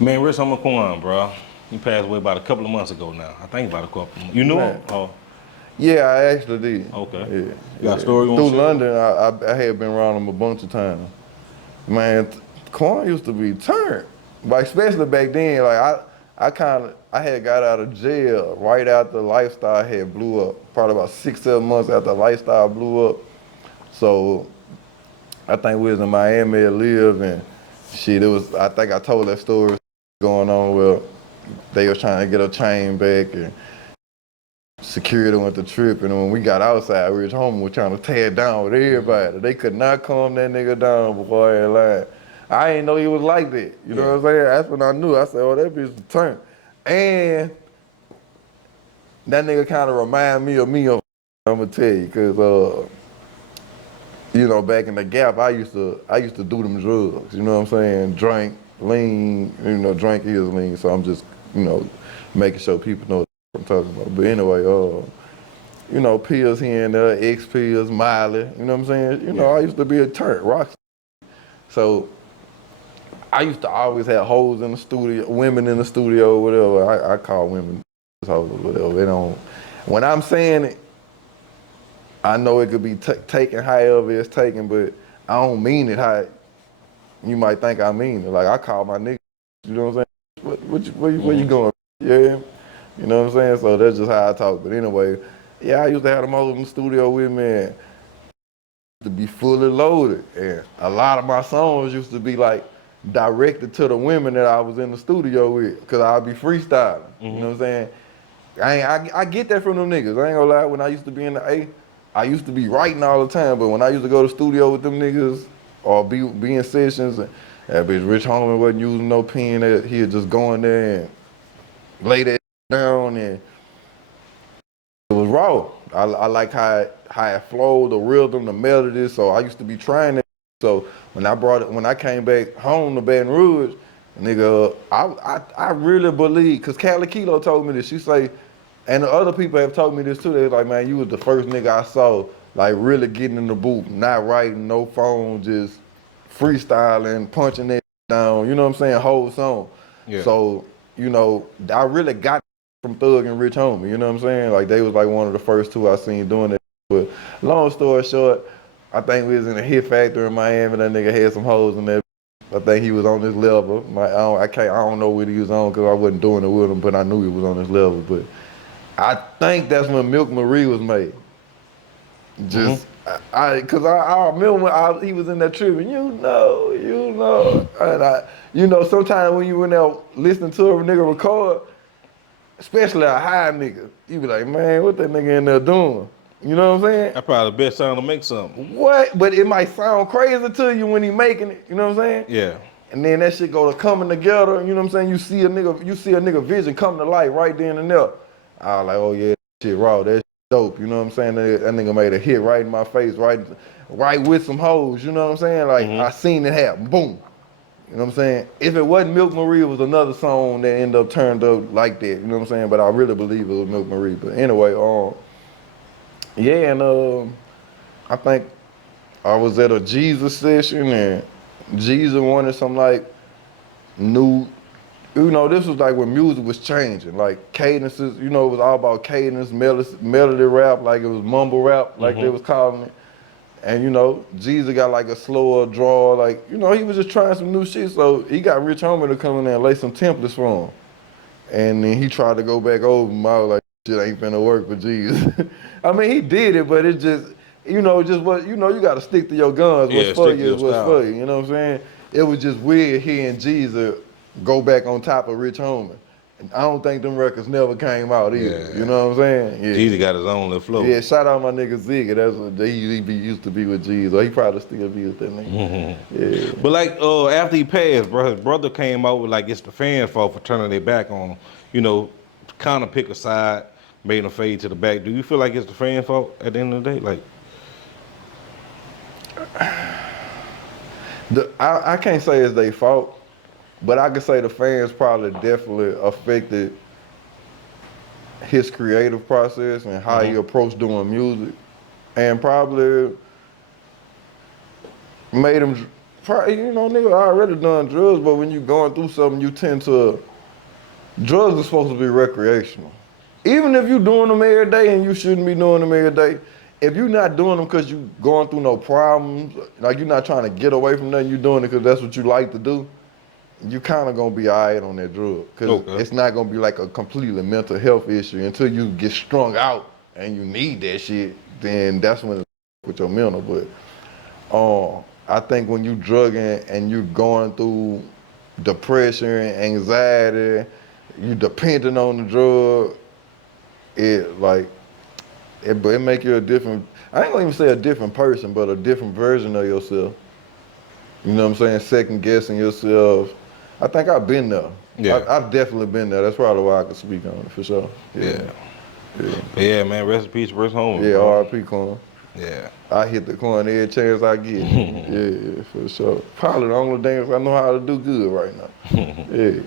Man, Rich, I'm a Quan, bro. He passed away about a couple of months ago now. I think about a couple of months. You knew him? Man, Oh, yeah, I actually did. okay. Yeah, You got a yeah. story you want Through to share? London, I had been around him a bunch of times. Man, Quan used to be turned. Like especially back then, like I had got out of jail right after Lifestyle had blew up. Probably about 6, 7 months after Lifestyle blew up. So I think we was in Miami to live and shit, I think I told that story going on where they was trying to get a chain back and security went to trip, and when we got outside, we was home, we were trying to tear it down with everybody. They could not calm that nigga down before I had lied. I ain't know he was like that. You know what I'm saying? That's when I knew. I said, oh, that bitch a turn. And that nigga kind of remind me, I'm gonna tell you, cause you know, back in the Gap, I used to do them drugs. You know what I'm saying? Drink, lean. You know, drink is lean. So I'm just, you know, making sure people know what I'm talking about. But anyway, you know, pills here and there, X pills, Miley, you know what I'm saying? You know, I used to be a turn, rock. So I used to always have hoes in the studio, women in the studio, whatever. I call women hoes or whatever. They don't, when I'm saying it, I know it could be taken however it's taken, but I don't mean it how you might think I mean it. Like I call my nigga, you know what I'm saying? Where you going? Yeah, you know what I'm saying? So that's just how I talk. But anyway, yeah, I used to have them hoes in the studio with me and to be fully loaded. And a lot of my songs used to be like directed to the women that I was in the studio with, cause I'd be freestyling. You know what I'm saying? I get that from them niggas. I ain't gonna lie. When I used to be in the A, I used to be writing all the time. But when I used to go to the studio with them niggas or be in sessions, and that bitch Rich Homie wasn't using no pen. He'd just go in there and lay that down, and it was raw. I like how it flowed, the rhythm, the melody. So I used to be trying that. So when I came back home to Baton Rouge, nigga, I really believe, cause Cali Kilo told me this. She say, and the other people have told me this too. They was like, man, you was the first nigga I saw like really getting in the booth, not writing, no phone, just freestyling, punching that down. You know what I'm saying? Whole song. Yeah. So you know, I really got from Thug and Rich Homie. You know what I'm saying? Like they was like one of the first two I seen doing it. But long story short, I think we was in a hit factory in Miami. That nigga had some hoes in there. I think he was on this level. I don't know what he was on because I wasn't doing it with him, but I knew he was on this level. But I think that's when Milk Marie was made. Just cause I remember when he was in that trip, and you know, and you know, sometimes when you in there listening to a nigga record, especially a high nigga, you be like, man, what that nigga in there doing? You know what I'm saying? That's probably the best time to make something. What? But it might sound crazy to you when he making it. You know what I'm saying? Yeah. And then that shit go to coming together. You know what I'm saying? You see a nigga vision come to light right then and there. I was like, oh yeah, that shit raw. That shit dope. You know what I'm saying? That nigga made a hit right in my face, right with some hoes. You know what I'm saying? Like I seen it happen. Boom. You know what I'm saying? If it wasn't Milk Marie, it was another song that ended up turned up like that. You know what I'm saying? But I really believe it was Milk Marie. But anyway, yeah, and I think I was at a Jesus session and Jesus wanted some like new, you know, this was like when music was changing, like cadences, you know, it was all about cadence, melody rap, like it was mumble rap, like they was calling it. And you know, Jesus got like a slower draw, like, you know, he was just trying some new shit. So he got Rich Homie to come in there and lay some templates for him. And then he tried to go back over him. I was like, shit ain't finna work for Jesus. I mean, he did it, but it just, you know, just what, you know, you gotta stick to your guns. What's Yeah, for stick to you your is what's style. for you, you know what I'm saying? It was just weird hearing Jesus go back on top of Rich Homie. And I don't think them records never came out either, you know what I'm saying? Yeah. Jesus got his own little flow. Yeah, shout out my nigga Ziggy. That's what he used to be with Jesus. Or he probably still be with that nigga. Yeah. But like after he passed, bro, his brother came out with like it's the fans' fault for turning their back on him. You know, kind of pick a side, made him fade to the back. Do you feel like it's the fans' fault at the end of the day? Like, I can't say it's their fault, but I can say the fans probably definitely affected his creative process and how he approached doing music, and probably made him probably, you know, nigga already done drugs, but when you going through something, you tend to, drugs are supposed to be recreational. Even if you doing them every day and you shouldn't be doing them every day, if you're not doing them because you going through no problems, like you're not trying to get away from nothing, you doing it because that's what you like to do, you kind of gonna be all right on that drug. Because Okay. it's not gonna be like a completely mental health issue until you get strung out and you need that shit, then that's when it's with your mental. But I think when you drugging and you going through depression, anxiety, you depending on the drug, it make you a different, I ain't gonna even say a different person, but a different version of yourself. You know what I'm saying? Second guessing yourself. I think I've been there. Yeah. I've definitely been there. That's probably why I can speak on it for sure. Yeah. Yeah. But yeah, man, rest in peace, rest home, Yeah, bro. RIP Quan. Yeah. I hit the Quan every chance I get. Yeah, for sure. Probably the only dance I know how to do good right now. Yeah.